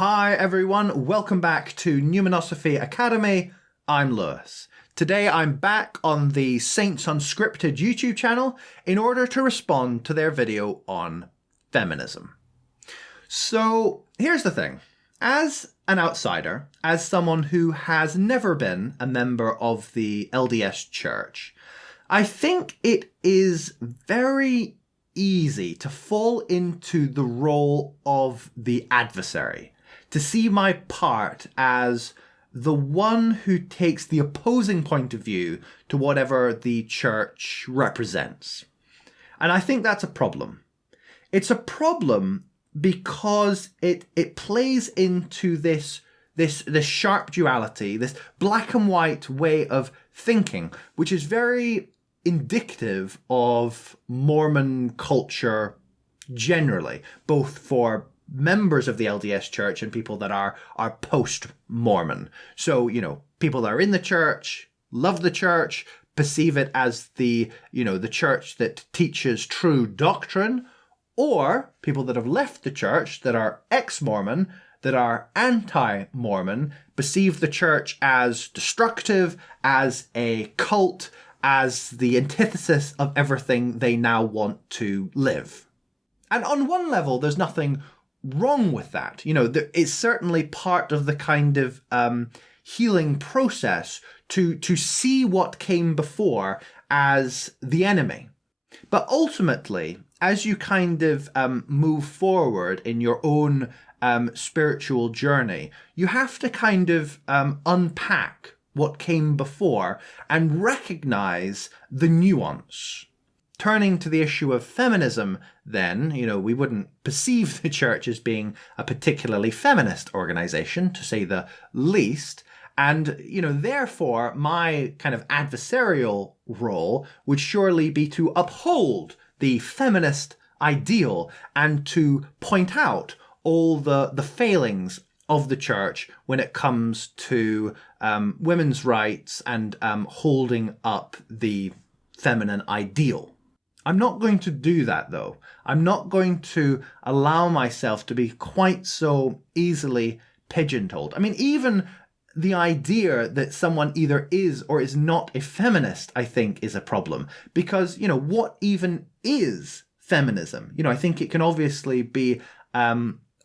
Hi everyone, welcome back to Numinosophy Academy. I'm Lewis. Today I'm back on the Saints Unscripted YouTube channel in order to respond to their video on feminism. So here's the thing. As an outsider, as someone who has never been a member of the LDS Church, I think it is very easy to fall into the role of the adversary, to see my part as the one who takes the opposing point of view to whatever the church represents. And I think that's a problem. It's a problem because it plays into this sharp duality, this black and white way of thinking, which is very indicative of Mormon culture generally, both for members of the LDS Church and people that are post-Mormon. So, people that are in the church, love the church, perceive it as the church that teaches true doctrine, or people that have left the church that are ex-Mormon, that are anti-Mormon, perceive the church as destructive, as a cult, as the antithesis of everything they now want to live. And on one level, there's nothing wrong with that. It's certainly part of the kind of healing process to see what came before as the enemy. But ultimately, as you kind of move forward in your own spiritual journey, you have to kind of unpack what came before and recognize the nuance. Turning to the issue of feminism, then, we wouldn't perceive the church as being a particularly feminist organization, to say the least. And, therefore, my kind of adversarial role would surely be to uphold the feminist ideal and to point out all the failings of the church when it comes to women's rights and holding up the feminine ideal. I'm not going to do that, though. I'm not going to allow myself to be quite so easily pigeonholed. I mean, even the idea that someone either is or is not a feminist, I think, is a problem. Because, what even is feminism? I think it can obviously be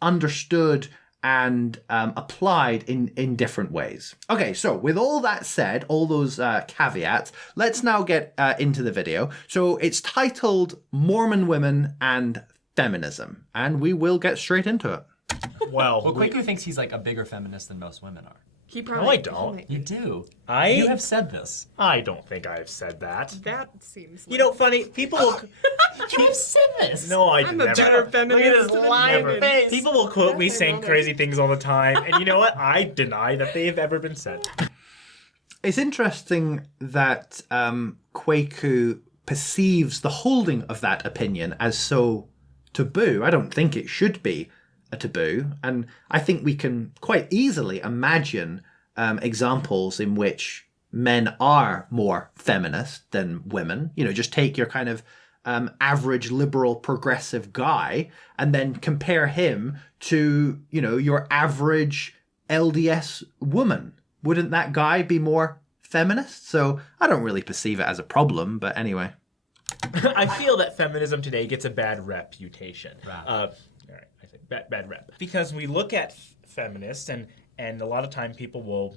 understood and applied in different ways. Okay, so with all that said, all those caveats, let's now get into the video. So it's titled Mormon Women and Feminism, and we will get straight into it. Well, Quaker thinks he's like a bigger feminist than most women are. He probably, no, I don't. You do. You have said this. I don't think I have said that. That seems. Funny. People will. You've said this. No, I I'm never. a better feminist than Never. face. People will quote me saying crazy things all the time, and you know what? I deny that they have ever been said. It's interesting that Kwaku perceives the holding of that opinion as so taboo. I don't think it should be a taboo, and I think we can quite easily imagine examples in which men are more feminist than women. Just take your kind of average liberal progressive guy and then compare him to your average LDS woman. Wouldn't that guy be more feminist? So I don't really perceive it as a problem, but anyway. I feel that feminism today gets a bad reputation. Right. Bad rep. Because we look at feminists and a lot of time people will,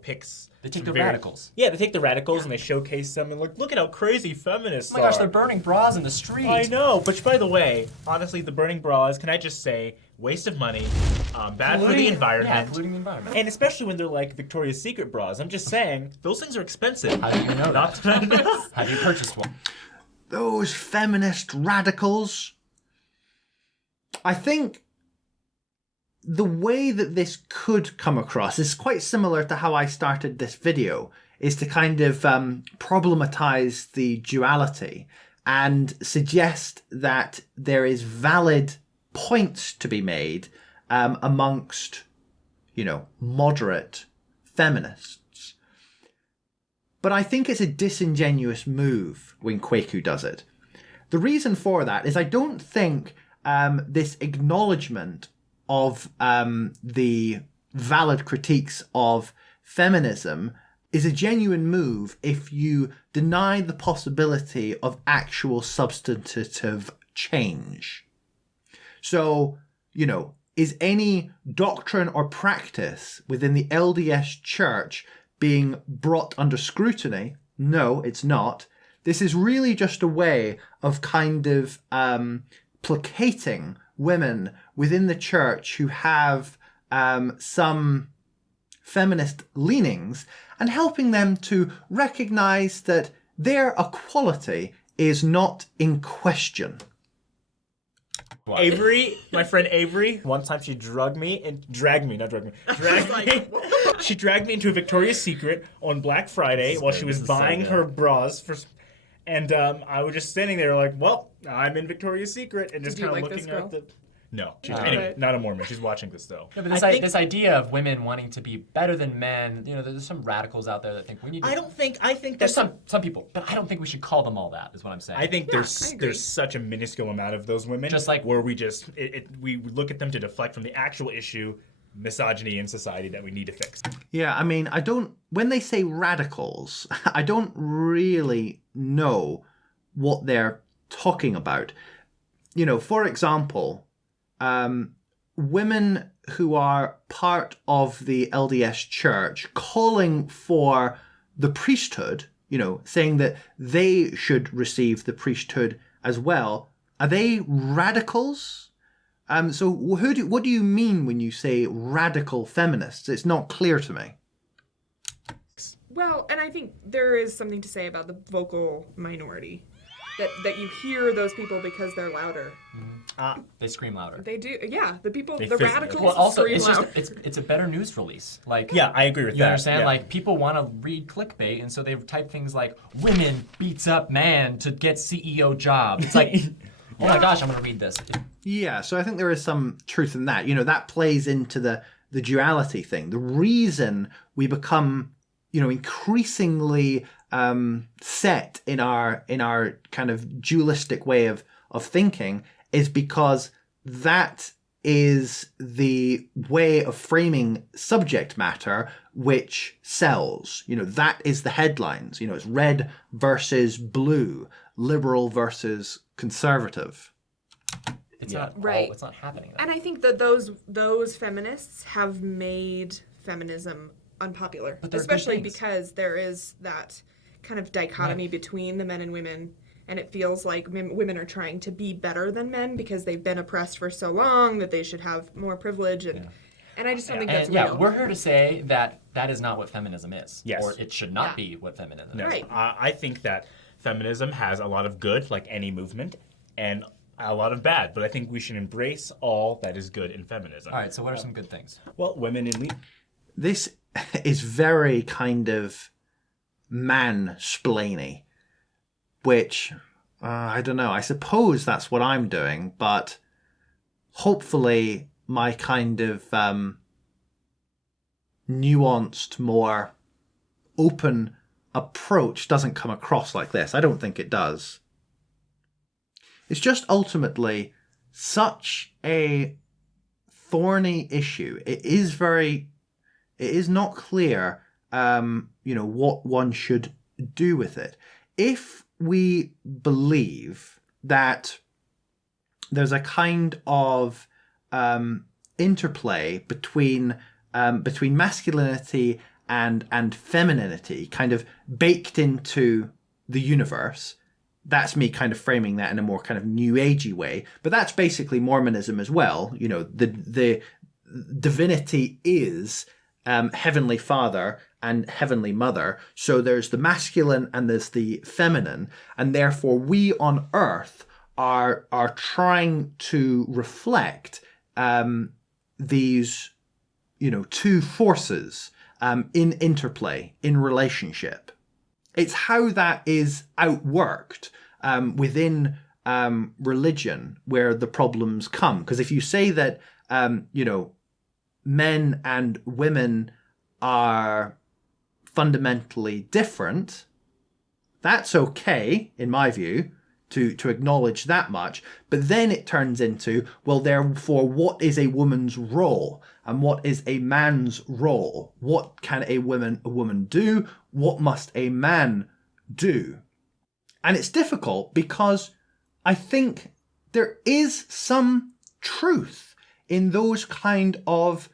pick... They take the radicals. Yeah, they take the radicals and they showcase them and look at how crazy feminists are. Oh my gosh, they're burning bras in the street. I know, but by the way, honestly, the burning bras, can I just say, waste of money, bad for the environment. Yeah, polluting the environment. And especially when they're like Victoria's Secret bras. I'm just saying, those things are expensive. How do you know Not that? that I know. Have you purchased one? Those feminist radicals. I think the way that this could come across is quite similar to how I started this video, is to kind of problematize the duality and suggest that there is valid points to be made amongst, moderate feminists. But I think it's a disingenuous move when Kwaku does it. The reason for that is I don't think this acknowledgement of the valid critiques of feminism is a genuine move if you deny the possibility of actual substantive change. So, is any doctrine or practice within the LDS Church being brought under scrutiny? No, it's not. This is really just a way of kind of placating women within the church who have some feminist leanings and helping them to recognize that their equality is not in question. Avery, my friend Avery, one time she dragged me. She dragged me into a Victoria's Secret on Black Friday while she was buying her bras for, and I was just standing there like, well, I'm in Victoria's Secret, and just Did you kind of like looking this at girl? the. No, anyway, not a Mormon. She's watching this though. Yeah, but this idea of women wanting to be better than men, there's some radicals out there that think we need to. I think there's some people, but I don't think we should call them all that, is what I'm saying. I think there's such a minuscule amount of those women. Just like where we just we look at them to deflect from the actual issue, misogyny in society that we need to fix. Yeah, I mean, when they say radicals, I don't really know what they're talking about. For example, women who are part of the LDS Church calling for the priesthood, saying that they should receive the priesthood as well, are they radicals? So what do you mean when you say radical feminists? It's not clear to me. Well, and I think there is something to say about the vocal minority. That you hear those people because they're louder. They scream louder. They do, yeah. The physically. radicals Well, also, scream it's loud. it's a better news release. Like, Yeah, I agree with that. you understand? Yeah. Like, people want to read clickbait, and so they type things like "women beats up man to get CEO job." It's like, oh my gosh, I'm gonna read this. Yeah, so I think there is some truth in that. That plays into the duality thing. The reason we become, increasingly set in our kind of dualistic way of thinking is because that is the way of framing subject matter which sells. That is the headlines. It's red versus blue, liberal versus conservative. It's not right. It's not happening. And I think that those feminists have made feminism unpopular, But they're good especially things. because there is that kind of dichotomy between the men and women, and it feels like women are trying to be better than men because they've been oppressed for so long that they should have more privilege, and I just don't think that's real. We're here to say that is not what feminism is. Yes. Or it should not be what feminism is. Right. I think that feminism has a lot of good, like any movement, and a lot of bad. But I think we should embrace all that is good in feminism. All right, so what are some good things? Well, women in This is very kind of man-splainy, which, I don't know, I suppose that's what I'm doing, but hopefully my kind of nuanced, more open approach doesn't come across like this. I don't think it does. It's just ultimately such a thorny issue. It is not clear, what one should do with it. If we believe that there's a kind of interplay between masculinity and femininity, kind of baked into the universe. That's me kind of framing that in a more kind of new agey way, but that's basically Mormonism as well. The divinity is Heavenly Father and Heavenly Mother. So there's the masculine and there's the feminine, and therefore we on Earth are trying to reflect these two forces in interplay, in relationship. It's how that is outworked within religion where the problems come. Because if you say that, men and women are fundamentally different, that's okay, in my view. to acknowledge that much. But then it turns into, well, therefore, what is a woman's role and what is a man's role? What can a woman do? What must a man do? And it's difficult because I think there is some truth in those kind of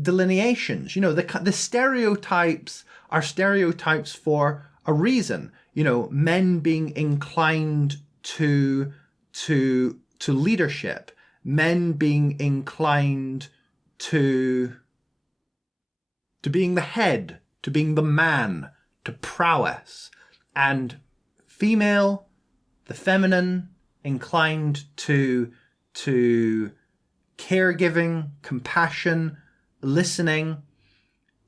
delineations. You know, the stereotypes are stereotypes for a reason. You know, men being inclined to leadership, men being inclined to being the head, to being the man, to prowess, and female, the feminine, inclined to caregiving, compassion, listening.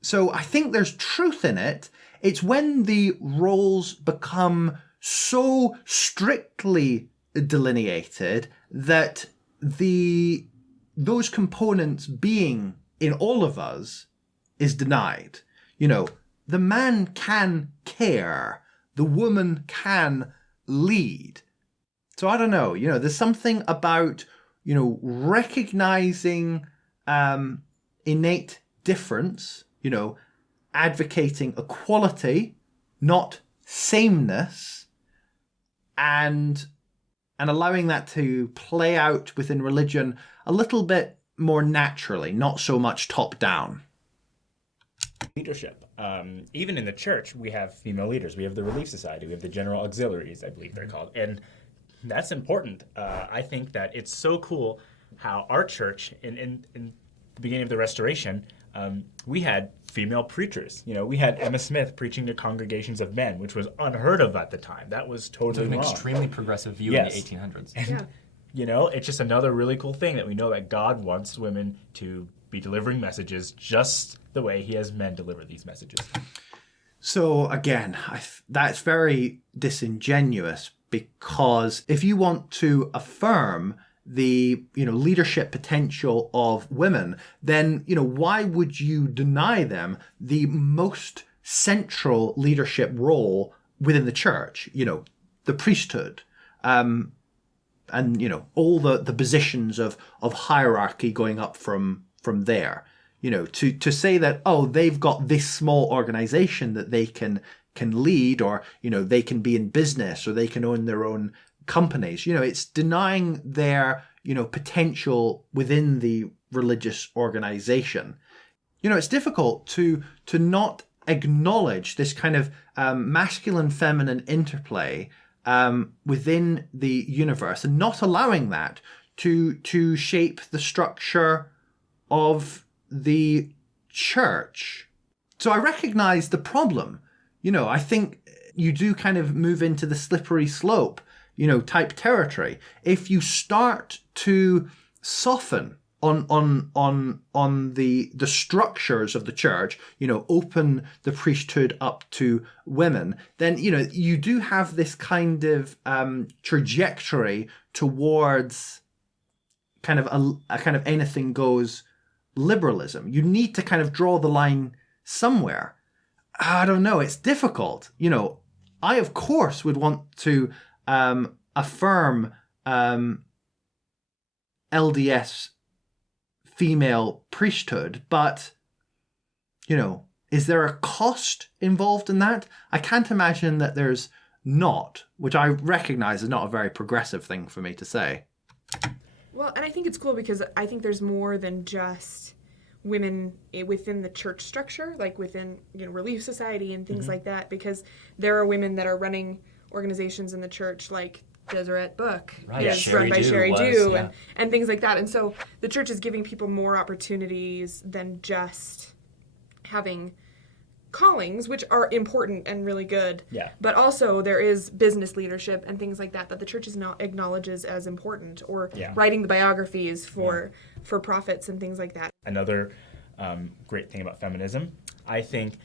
So I think there's truth in it. It's when the roles become so strictly delineated that those components being in all of us is denied. You know, the man can care, the woman can lead. So I don't know, you know, there's something about, you know, recognizing innate difference, you know, advocating equality, not sameness, and allowing that to play out within religion a little bit more naturally, not so much top down. Leadership. Even in the church, we have female leaders. We have the Relief Society. We have the General Auxiliaries, I believe they're called. And that's important. I think that it's so cool how our church, in the beginning of the Restoration, we had female preachers. You know, we had Emma Smith preaching to congregations of men, which was unheard of at the time. That was totally an wrong. extremely progressive view Yes. in the 1800s. Yeah. You know, it's just another really cool thing that we know that God wants women to be delivering messages just the way he has men deliver these messages. So again, that's very disingenuous, because if you want to affirm the, you know, leadership potential of women, then, you know, why would you deny them the most central leadership role within the church? You know, the priesthood, and, you know, all the positions of hierarchy going up from there. You know, to say that, oh, they've got this small organization that they can lead, or, you know, they can be in business, or they can own their own companies. You know, it's denying their, you know, potential within the religious organization. You know, it's difficult to not acknowledge this kind of masculine feminine interplay within the universe, and not allowing that to shape the structure of the church. So I recognize the problem. You know, I think you do kind of move into the slippery slope, you know, type territory. If you start to soften on the structures of the church, you know, open the priesthood up to women, then, you know, you do have this kind of trajectory towards kind of a kind of anything goes liberalism. You need to kind of draw the line somewhere. I don't know. It's difficult. You know, I, of course, would want to affirm LDS female priesthood, but, you know, is there a cost involved in that? I can't imagine that there's not, which I recognize is not a very progressive thing for me to say. Well, and I think it's cool because I think there's more than just women within the church structure, like within, you know, Relief Society and things like that, because there are women that are running organizations in the church, like Deseret Book is run by Sherry Dew and things like that. And so the church is giving people more opportunities than just having callings, which are important and really good. Yeah. But also there is business leadership and things like that the church is not acknowledges as important, or writing the biographies for prophets and things like that. Another great thing about feminism, I think,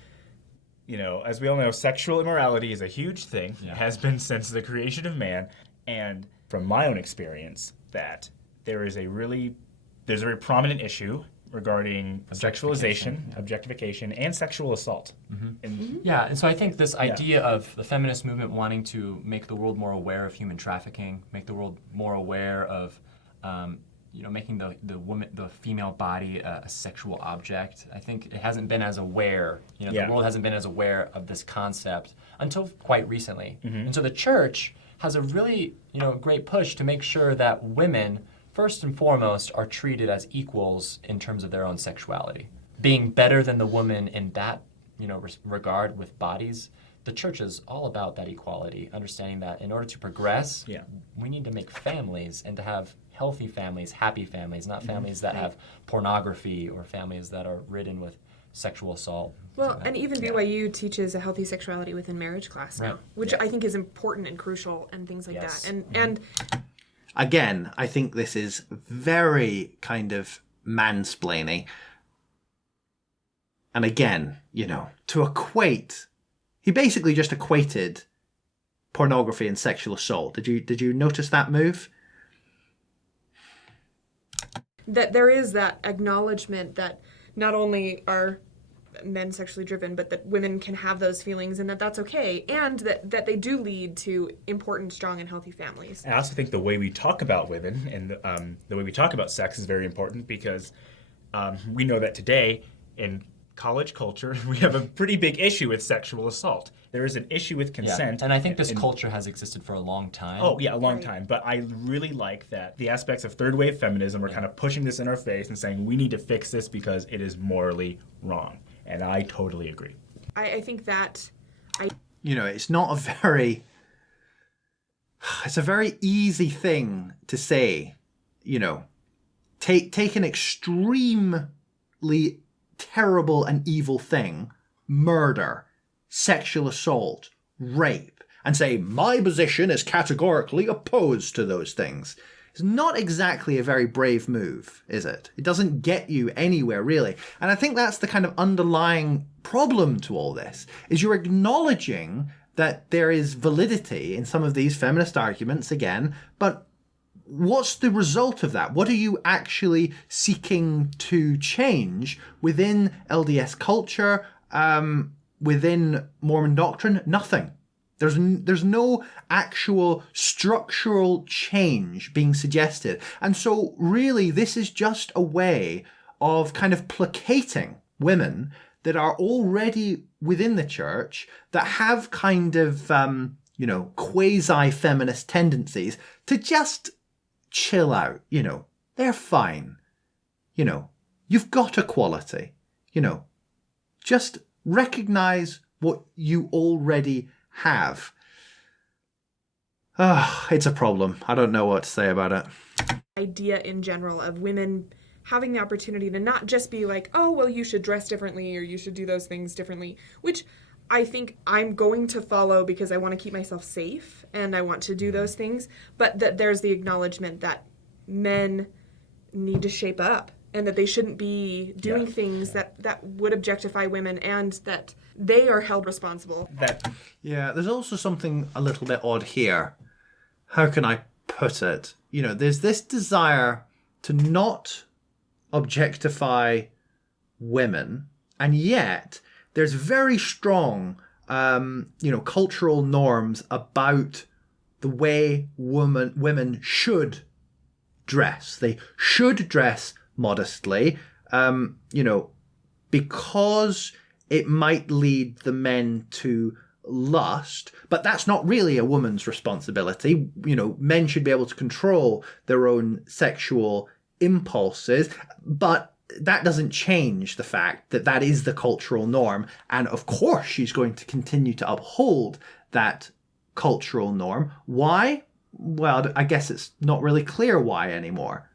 you know, as we all know, sexual immorality is a huge thing. It has been since the creation of man. And from my own experience, that there's a very prominent issue regarding sexualization, objectification, and sexual assault. Yeah, and so I think this idea of the feminist movement wanting to make the world more aware of human trafficking, make the world more aware of, making the female body a sexual object. I think it hasn't been as aware. The world hasn't been as aware of this concept until quite recently. And so the church has a really, great push to make sure that women, first and foremost, are treated as equals in terms of their own sexuality. Being better than the woman in that, regard with bodies, the church is all about that equality, understanding that in order to progress, we need to make families and to have healthy families, happy families, not families that have pornography or families that are ridden with sexual assault. Well, and even BYU teaches a healthy sexuality within marriage class now, which I think is important and crucial and things like that. And again, I think this is very kind of mansplaining. And again, to equate, he basically just equated pornography and sexual assault. Did you notice that move? That there is that acknowledgement that not only are men sexually driven, but that women can have those feelings and that that's okay, and that they do lead to important, strong, and healthy families. I also think the way we talk about women and the way we talk about sex is very important because we know that today in college culture, we have a pretty big issue with sexual assault. There is an issue with consent. And I think this culture has existed for a long time. Oh, yeah, a long time. But I really like that the aspects of third wave feminism are kind of pushing this in our face and saying we need to fix this because it is morally wrong. And I totally agree. I think that it's not a very... It's a very easy thing to say, take an extremely terrible and evil thing, murder, sexual assault, rape, and say, my position is categorically opposed to those things. It's not exactly a very brave move, is it? It doesn't get you anywhere, really. And I think that's the kind of underlying problem to all this, is you're acknowledging that there is validity in some of these feminist arguments, again, but what's the result of that? What are you actually seeking to change within LDS culture, within Mormon doctrine? Nothing. There's no actual structural change being suggested. And so really this is just a way of kind of placating women that are already within the church that have kind of, quasi-feminist tendencies to just chill out, they're fine. You've got equality, just recognize what you already have. It's a problem. I don't know what to say about it. Idea in general of women having the opportunity to not just be like, oh, well, you should dress differently or you should do those things differently, which I think I'm going to follow because I want to keep myself safe and I want to do those things, but that there's the acknowledgement that men need to shape up and that they shouldn't be doing things that would objectify women and that they are held responsible. Yeah, there's also something a little bit odd here. How can I put it? There's this desire to not objectify women, and yet there's very strong, cultural norms about the way women should dress. They should dress modestly, because it might lead the men to lust, but that's not really a woman's responsibility. Men should be able to control their own sexual impulses, but that doesn't change the fact that that is the cultural norm. And of course, she's going to continue to uphold that cultural norm. Why? Well, I guess it's not really clear why anymore.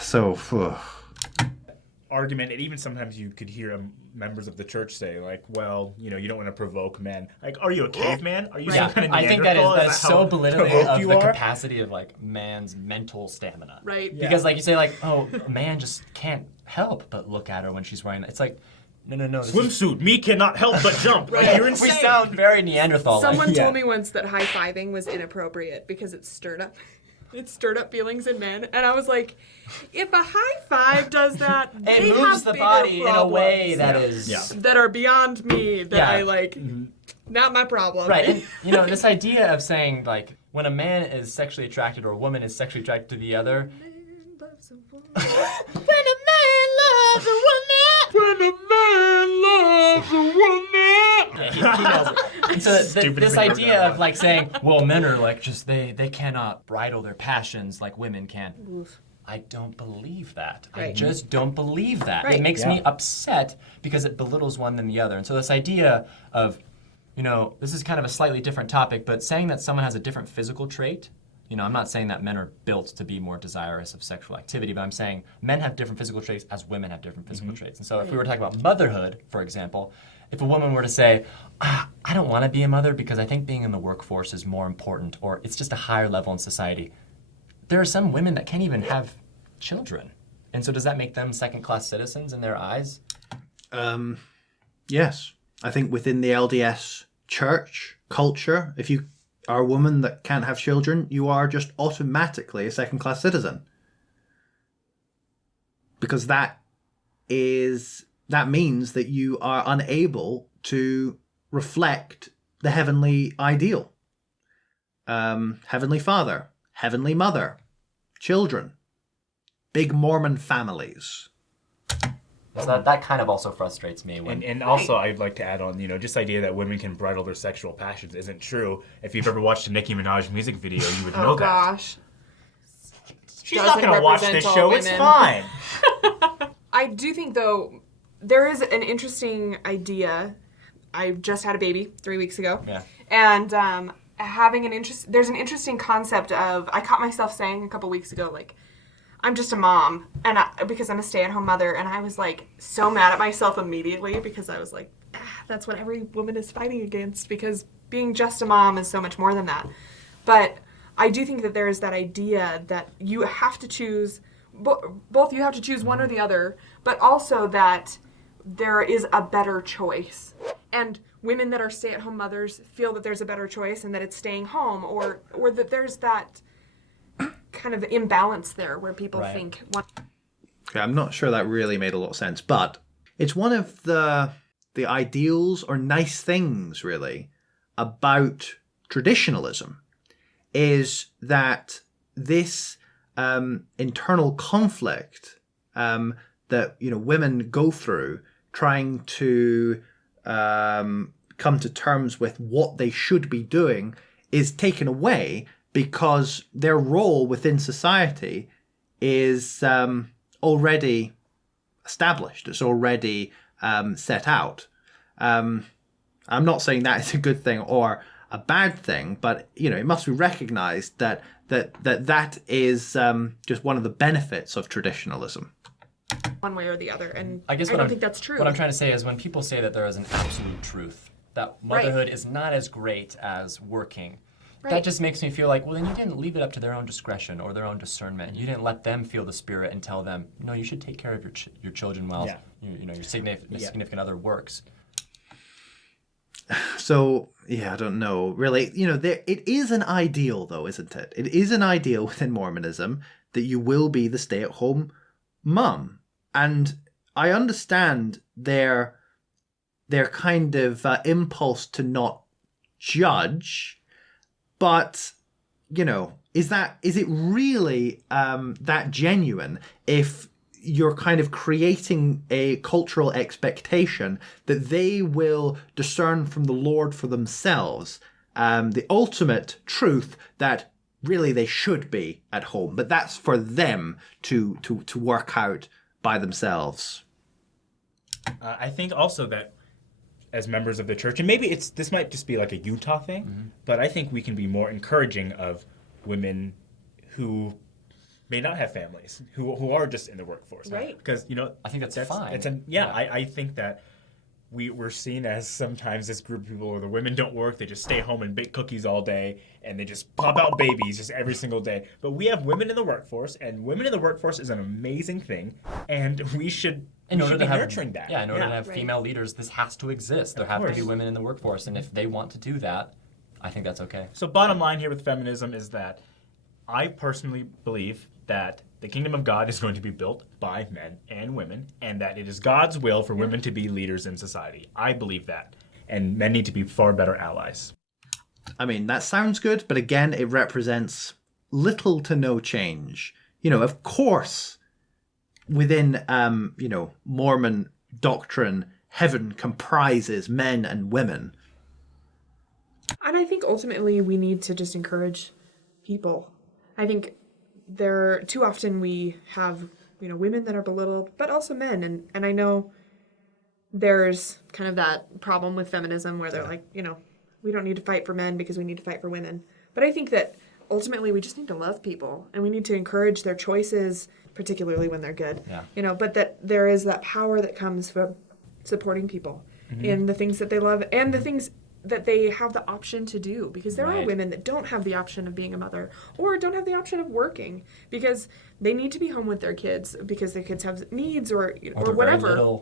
So, argument, and even sometimes you could hear members of the church say, like, well, you don't want to provoke men. Like, are you a caveman? Are you some kind of I think Neanderthal? that is so belittling of the are? Capacity of, like, man's mental stamina. Right. Yeah. Because, like, you say, like, oh, a man just can't help but look at her when she's wearing that. It's like, no. Swimsuit, me cannot help but jump. Right. Like, you're insane. We sound very Neanderthal-like. Someone told me once that high-fiving was inappropriate because it's stirred up. It stirred up feelings in men, and I was like, if a high five does that, they It moves have the bigger body in a way problems that is... Yeah. that are beyond me, that Yeah. I like, not my problem. Right, and you know, this idea of saying, like, when a man is sexually attracted or a woman is sexually attracted to the other... When a man loves a woman. When a man loves a woman. Yeah, he knows it. And so this idea of like saying, well, men are like just they cannot bridle their passions like women can. Oof. I don't believe that. I Right. just don't believe that. Right. It makes me upset because it belittles one than the other. And so this idea of, you know, this is kind of a slightly different topic, but saying that someone has a different physical trait, you know, I'm not saying that men are built to be more desirous of sexual activity, but I'm saying men have different physical traits as women have different physical traits. And so if we were talking about motherhood, for example, if a woman were to say, I don't want to be a mother because I think being in the workforce is more important, or it's just a higher level in society, there are some women that can't even have children. And so does that make them second-class citizens in their eyes? Yes. I think within the LDS church culture, if you are a woman that can't have children, you are just automatically a second-class citizen. Because that means that you are unable to reflect the heavenly ideal. Heavenly Father, Heavenly Mother, children, big Mormon families. So that kind of also frustrates me. When And also, I'd like to add on, you know, just the idea that women can bridle their sexual passions isn't true. If you've ever watched a Nicki Minaj music video, you would know Oh that. gosh. She's not Doesn't going to watch represent this all show. It's women. fine. I do think, though, there is an interesting idea. I just had a baby 3 weeks ago. Yeah. And there's an interesting concept of, I caught myself saying a couple weeks ago, like, I'm just a mom, and because I'm a stay-at-home mother, and I was like so mad at myself immediately because I was like, that's what every woman is fighting against, because being just a mom is so much more than that. But I do think that there is that idea that you have to choose, both you have to choose one or the other, but also that there is a better choice. And women that are stay-at-home mothers feel that there's a better choice and that it's staying home, or that there's that kind of imbalance there where people think Okay, I'm not sure that really made a lot of sense, but it's one of the ideals or nice things really about traditionalism is that this internal conflict that, you know, women go through trying to come to terms with what they should be doing is taken away, because their role within society is already established. It's already set out. I'm not saying that is a good thing or a bad thing, but you know, it must be recognized that is just one of the benefits of traditionalism. one way or the other, and I guess I don't think that's true. What I'm trying to say is when people say that there is an absolute truth, that motherhood is not as great as working, that just makes me feel like, well, then you didn't leave it up to their own discretion or their own discernment. You didn't let them feel the spirit and tell them, no, you should take care of your children while you know your significant other works. So, yeah, I don't know. Really, you know, it is an ideal, though, isn't it? It is an ideal within Mormonism that you will be the stay-at-home mum. And I understand their kind of impulse to not judge, but, you know, is it really that genuine if you're kind of creating a cultural expectation that they will discern from the Lord for themselves the ultimate truth that really they should be at home, but that's for them to work out by themselves? I think also that as members of the church, and maybe this might just be like a Utah thing, but I think we can be more encouraging of women who may not have families, who are just in the workforce. Right. Because, you know, I think that's fine. I think that we're seen as sometimes this group of people where the women don't work, they just stay home and bake cookies all day, and they just pop out babies just every single day. But we have women in the workforce, and women in the workforce is an amazing thing, and we should be nurturing that. Yeah, in order to have female leaders, this has to exist. There have to be women in the workforce, and if they want to do that, I think that's okay. So bottom line here with feminism is that I personally believe that the kingdom of God is going to be built by men and women, and that it is God's will for women to be leaders in society. I believe that. And men need to be far better allies. I mean, that sounds good, but again, it represents little to no change. You know, of course, within, Mormon doctrine, heaven comprises men and women. And I think ultimately we need to just encourage people. I think too often we have, women that are belittled, but also men. And I know there's kind of that problem with feminism where they're like, we don't need to fight for men because we need to fight for women. But I think that ultimately we just need to love people and we need to encourage their choices, particularly when they're good. Yeah. But that there is that power that comes from supporting people in the things that they love and the things that they have the option to do, because there are women that don't have the option of being a mother or don't have the option of working because they need to be home with their kids because their kids have needs or whatever.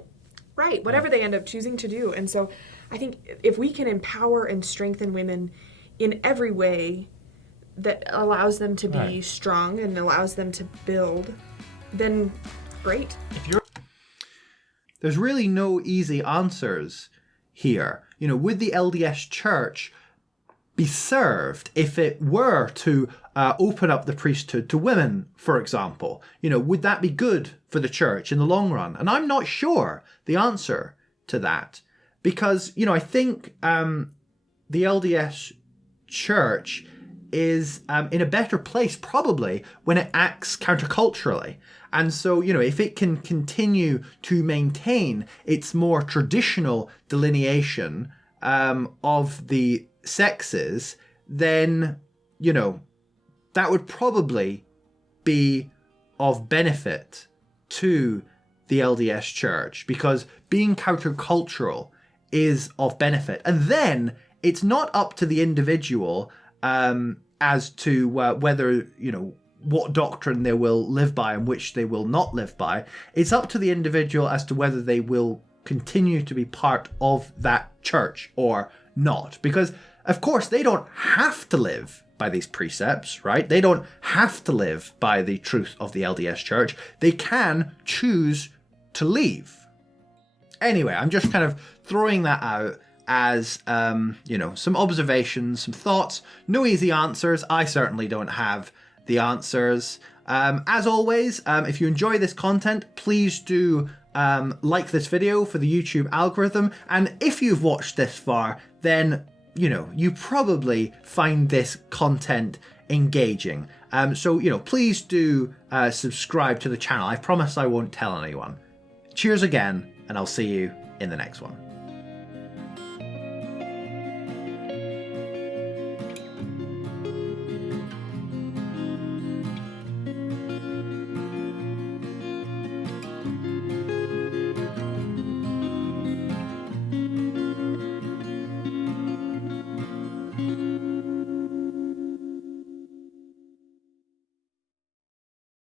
Right, whatever they end up choosing to do. And so I think if we can empower and strengthen women in every way that allows them to be strong and allows them to build, then great. There's really no easy answers here. Would the LDS Church be served if it were to open up the priesthood to women, for example? Would that be good for the church in the long run? And I'm not sure the answer to that, because, I think the LDS Church is in a better place probably when it acts counterculturally. And so, if it can continue to maintain its more traditional delineation of the sexes, then, that would probably be of benefit to the LDS Church, because being countercultural is of benefit. And then it's not up to the individual as to whether, what doctrine they will live by and which they will not live by. It's up to the individual as to whether they will continue to be part of that church or not. Because, of course, they don't have to live by these precepts, right? They don't have to live by the truth of the LDS Church. They can choose to leave. Anyway, I'm just kind of throwing that out as, some observations, some thoughts. No easy answers. I certainly don't have the answers. As always, if you enjoy this content, please do like this video for the YouTube algorithm. And if you've watched this far, then, you probably find this content engaging. So, please do subscribe to the channel. I promise I won't tell anyone. Cheers again, and I'll see you in the next one.